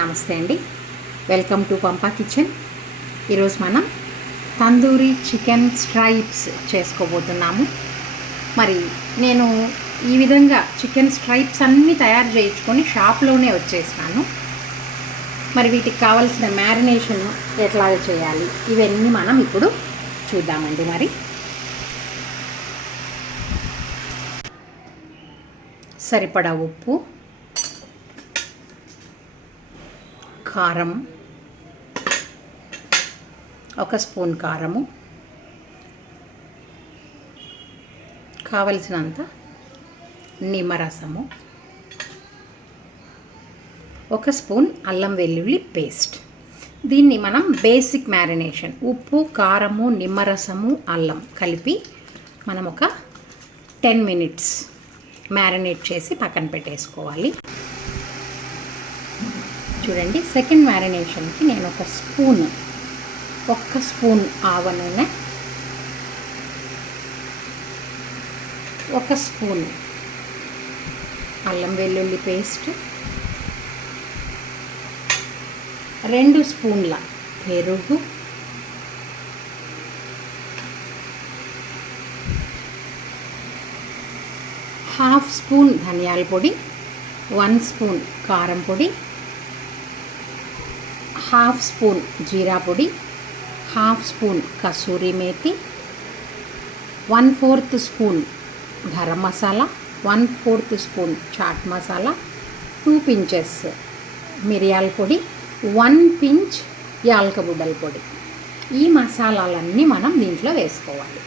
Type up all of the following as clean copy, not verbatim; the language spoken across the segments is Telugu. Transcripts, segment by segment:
నమస్తే అండి, వెల్కమ్ టు పంపా కిచెన్. ఈరోజు మనం తందూరి చికెన్ స్ట్రైప్స్ చేసుకోబోతున్నాము. మరి నేను ఈ విధంగా చికెన్ స్ట్రైప్స్ అన్నీ తయారు చేయించుకొని షాప్లోనే వచ్చేసినాను. మరి వీటికి కావాల్సిన మ్యారినేషన్ ఎట్లాగ చేయాలి ఇవన్నీ మనం ఇప్పుడు చూద్దామండి. మరి సరిపడా ఉప్పు, కారం, ఒక స్పూన్ కారము, కావలసినంత నిమ్మరసము, ఒక స్పూన్ అల్లం వెల్లుల్లి పేస్ట్. దీన్ని మనం బేసిక్ మ్యారినేషన్ ఉప్పు, కారము, నిమ్మరసము, అల్లం కలిపి మనం ఒక 10 minutes మ్యారినేట్ చేసి పక్కన పెట్టేసుకోవాలి. చూడండి, సెకండ్ మ్యారినేషన్కి నేను ఒక్క స్పూన్ ఆవ నూనె, ఒక స్పూన్ అల్లం వెల్లుల్లి పేస్ట్, 2 స్పూన్ల పెరుగు, హాఫ్ స్పూన్ ధనియాల పొడి, 1 స్పూన్ కారం పొడి, హాఫ్ స్పూన్ జీరా పొడి, half spoon kasuri methi, 1/4 spoon garam masala, 1/4 spoon chaat masala, 2 pinches మిరియాల పొడి, 1 pinch యాలకబుడ్డల పొడి. ఈ మసాలాలన్నీ మనం దీంట్లో వేసుకోవాలి.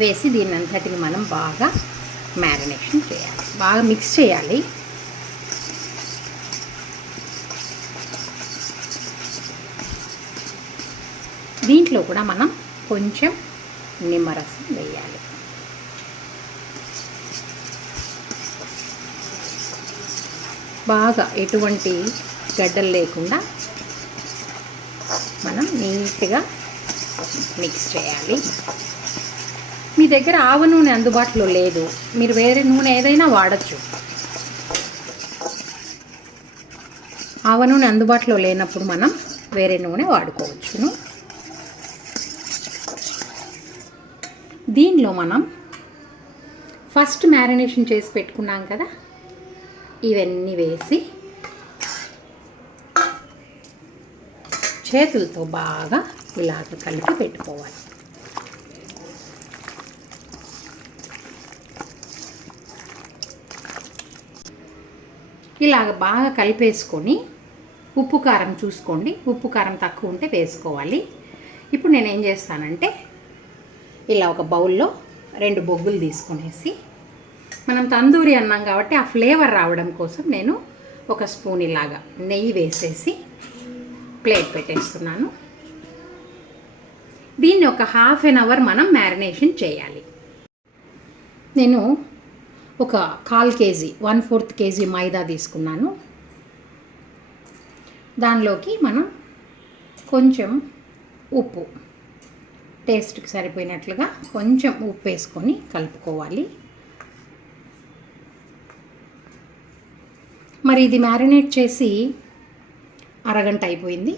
వేసి దీన్ని అంతటిని మనం బాగా మ్యారినేషన్ చేయాలి, బాగా మిక్స్ చేయాలి. దీంట్లో కూడా మనం కొంచెం నిమ్మరసం వేయాలి. బాగా ఎటువంటి గడ్డలు లేకుండా మనం నీట్గా మిక్స్ చేయాలి. మీ దగ్గర ఆవ నూనె అందుబాటులో లేదు, మీరు వేరే నూనె ఏదైనా వాడచ్చు. ఆవ నూనె అందుబాటులో లేనప్పుడు మనం వేరే నూనె వాడుకోవచ్చును. దీనిలో మనం ఫస్ట్ మ్యారినేషన్ చేసి పెట్టుకున్నాం కదా, ఇవన్నీ వేసి చేతులతో బాగా ఇలాగ కలిపి పెట్టుకోవాలి. ఇలాగ బాగా కలిపేసుకొని ఉప్పు కారం చూసుకోండి, ఉప్పు కారం తక్కువ ఉంటే వేసుకోవాలి. ఇప్పుడు నేను ఏం చేస్తానంటే ఇలా ఒక బౌల్లో 2 బొగ్గులు తీసుకునేసి, మనం తందూరి అన్నాం కాబట్టి ఆ ఫ్లేవర్ రావడం కోసం నేను ఒక స్పూన్ ఇలాగా నెయ్యి వేసేసి ప్లేట్ పెట్టేస్తున్నాను. దీన్ని ఒక 1/2 hour మనం మ్యారినేషన్ చేయాలి. నేను ఒక 1/4 kg 1/4 kg మైదా తీసుకున్నాను. దానిలోకి మనం కొంచెం ఉప్పు, టేస్ట్కి సరిపోయినట్లుగా కొంచెం ఉప్పు వేసుకొని కలుపుకోవాలి. మరి ఇది మ్యారినేట్ చేసి అరగంట అయిపోయింది.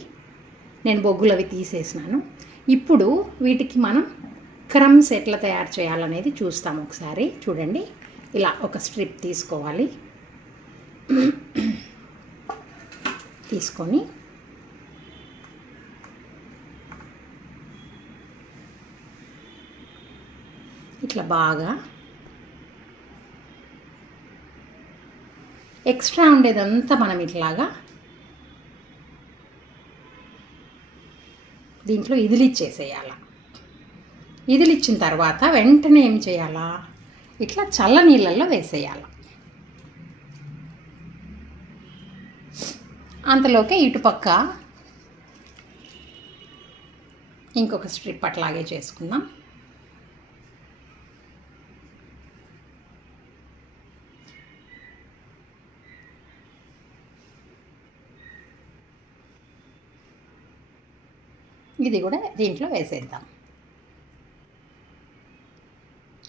నేను బొగ్గులు అవి తీసేసినాను. ఇప్పుడు వీటికి మనం క్రమ్స్ ఎట్లా తయారు చేయాలనేది చూస్తాము. ఒకసారి చూడండి, ఇలా ఒక స్ట్రిప్ తీసుకోవాలి. తీసుకొని ఇట్లా బాగా ఎక్స్ట్రా ఉండేదంతా మనం ఇట్లాగా దీంట్లో ఇదిలిచ్చేసేయాల. ఇదిలిచ్చిన తర్వాత వెంటనే ఏం చేయాలా, ఇట్లా చల్ల నీళ్ళల్లో వేసేయాలి. అంతలోకే ఇటుపక్క ఇంకొక స్ట్రిప్ అట్లాగే చేసుకుందాం. ఇది కూడా దీంట్లో వేసేద్దాం.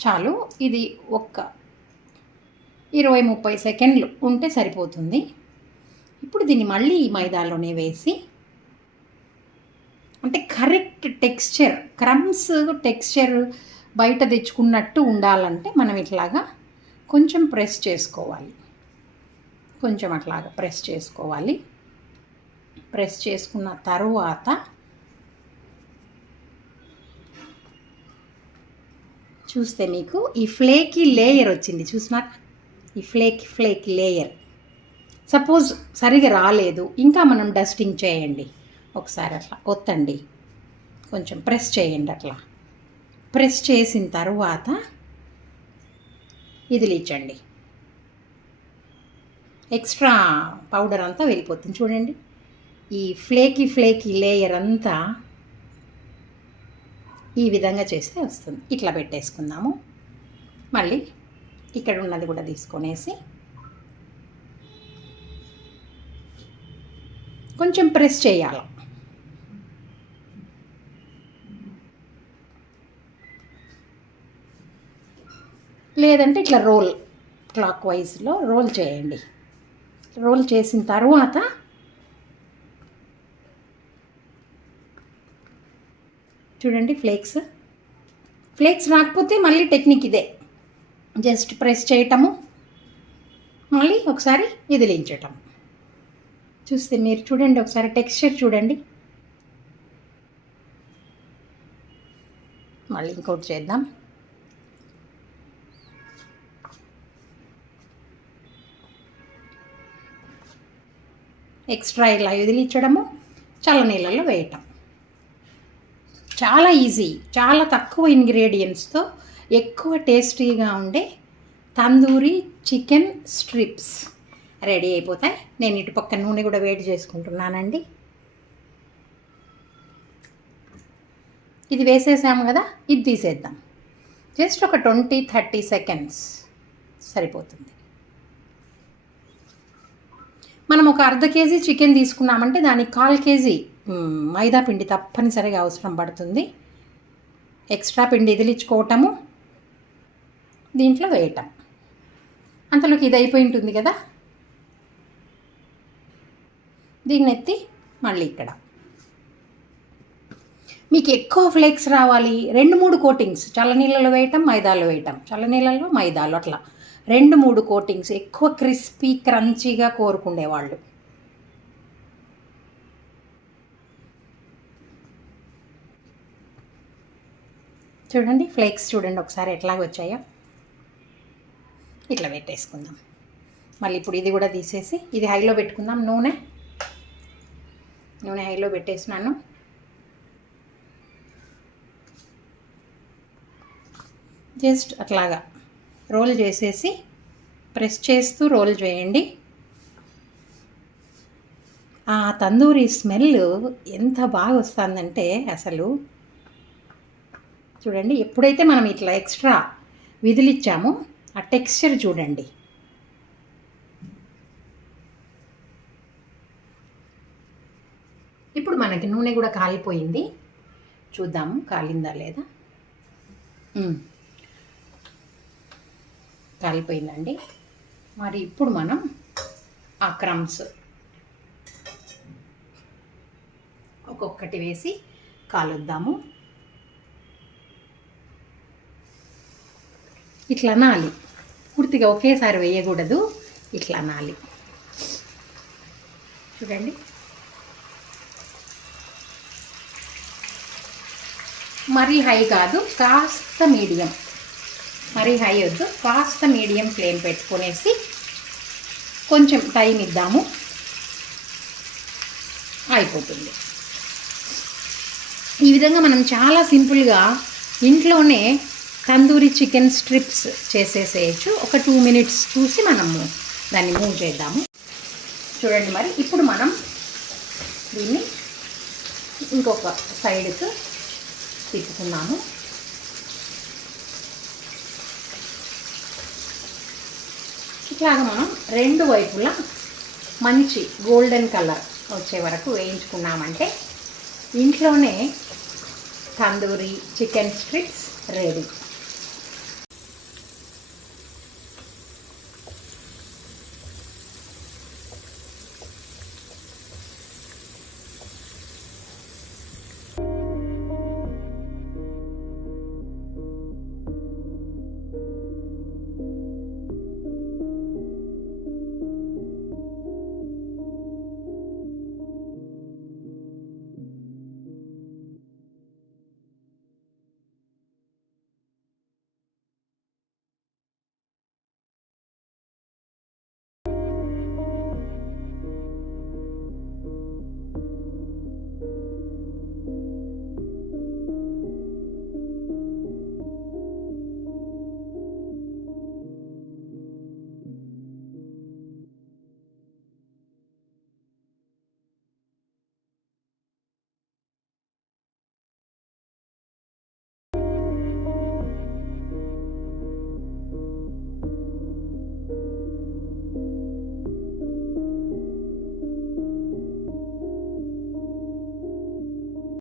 చాలు. ఇది ఒక్క 20-30 సెకండ్లు ఉంటే సరిపోతుంది. ఇప్పుడు దీన్ని మళ్ళీ ఈ మైదాలోనే వేసి, అంటే కరెక్ట్ టెక్స్చర్, క్రమ్స్ టెక్స్చర్ బయట తెచ్చుకున్నట్టు ఉండాలంటే మనం ఇట్లాగా కొంచెం ప్రెస్ చేసుకోవాలి. కొంచెం అట్లాగా ప్రెస్ చేసుకోవాలి. ప్రెస్ చేసుకున్న తరువాత చూస్తే మీకు ఈ ఫ్లేకీ లేయర్ వచ్చింది, చూసినాక ఈ ఫ్లేకీ లేయర్. సపోజ్ సరిగా రాలేదు, ఇంకా మనం డస్టింగ్ చేయండి. ఒకసారి అట్లా ఒత్తండి, కొంచెం ప్రెస్ చేయండి. అట్లా ప్రెస్ చేసిన తరువాత ఇదిలించండి. ఎక్స్ట్రా పౌడర్ అంతా వెళ్ళిపోతుంది. చూడండి, ఈ ఫ్లేకీ లేయర్ అంతా ఈ విధంగా చేస్తే వస్తుంది. ఇట్లా పెట్టేసుకుందాము. మళ్ళీ ఇక్కడ ఉన్నది కూడా తీసుకొనేసి కొంచెం ప్రెస్ చేయాలి. లేదంటే ఇట్లా క్లాక్ వైజ్లో రోల్ చేయండి. రోల్ చేసిన తర్వాత చూడండి, ఫ్లేక్స్ రాకపోతే మళ్ళీ టెక్నిక్ ఇదే. జస్ట్ ప్రెస్ చేయటము, మళ్ళీ ఒకసారి ఇదిలించటం. చూస్తే మీరు చూడండి, ఒకసారి టెక్స్చర్ చూడండి. మళ్ళీ ఇంకోటి చేద్దాం. ఎక్స్ట్రా ఇలా వదిలించడము, చల్లనీళ్ళలో వేయటం. చాలా ఈజీ, చాలా తక్కువ ఇంగ్రీడియంట్స్తో ఎక్కువ టేస్టీగా ఉండే తందూరి చికెన్ స్ట్రిప్స్ రెడీ అయిపోతాయి. నేను ఇటు పక్క నూనె కూడా వేడి చేసుకుంటున్నానండి. ఇది వేసేసాము కదా, ఇది తీసేద్దాం. జస్ట్ ఒక 20-30 సెకండ్స్ సరిపోతుంది. మనం ఒక అర్ధ కేజీ చికెన్ తీసుకున్నామంటే దానికి 1/4 కేజీ మైదా పిండి తప్పనిసరిగా అవసరం పడుతుంది. ఎక్స్ట్రా పిండి ఇదిలించుకోవటము, దీంట్లో వేయటం. అంతలోకి ఇది అయిపోయి ఉంటుంది కదా, దీన్ని ఎత్తి మళ్ళీ ఇక్కడ మీకు ఎక్కువ ఫ్లేక్స్ రావాలి, 2-3 కోటింగ్స్ చల్లనీళ్ళలో వేయటం, మైదాలో వేయటం, చల్లనీళ్ళలో మైదాలో, అట్లా 2-3 కోటింగ్స్, ఎక్కువ క్రిస్పీ క్రంచీగా కోరుకునేవాళ్ళు. చూడండి, ఫ్లేక్స్ చూడండి ఒకసారి ఎట్లాగ వచ్చాయో. ఇట్లా పెట్టేసుకుందాం. మళ్ళీ ఇప్పుడు ఇది కూడా తీసేసి ఇది హైలో పెట్టుకుందాం. నూనె హైలో పెట్టేసినాను. జస్ట్ అట్లాగా రోల్ చేసేసి ప్రెస్ చేస్తూ రోల్ చేయండి. ఆ తందూరి స్మెల్ ఎంత బాగా వస్తుందంటే అసలు చూడండి. ఎప్పుడైతే మనం ఇట్లా ఎక్స్ట్రా విదిలిచ్చామో ఆ టెక్స్చర్ చూడండి. ఇప్పుడు మనకి నూనె కూడా కాలిపోయింది. చూద్దాము కాలిందా లేదా. కాలిపోయిందండి. మరి ఇప్పుడు మనం ఆ క్రమ్స్ ఒక్కొక్కటి వేసి కాలుద్దాము. ఇట్లా అనాలి, పూర్తిగా ఒకేసారి వేయకూడదు, ఇట్లా అనాలి. చూడండి, మరీ హై కాదు, కాస్త మీడియం. మరీ హై వద్దు, కాస్త మీడియం ఫ్లేమ్ పెట్టుకునేసి కొంచెం టైం ఇద్దాము, అయిపోతుంది. ఈ విధంగా మనం చాలా సింపుల్గా ఇంట్లోనే తందూరి చికెన్ స్ట్రిప్స్ చేసేసేయచ్చు. ఒక 2 మినిట్స్ చూసి మనము దాన్ని మూవ్ చేద్దాము. చూడండి, మరి ఇప్పుడు మనం దీన్ని ఇంకొక సైడ్కు తిప్పుకున్నాము. ఇట్లాగా మనం 2 వైపులా మంచి గోల్డెన్ కలర్ వచ్చే వరకు వేయించుకున్నామంటే ఇంట్లోనే తందూరి చికెన్ స్ట్రిప్స్ రెడీ.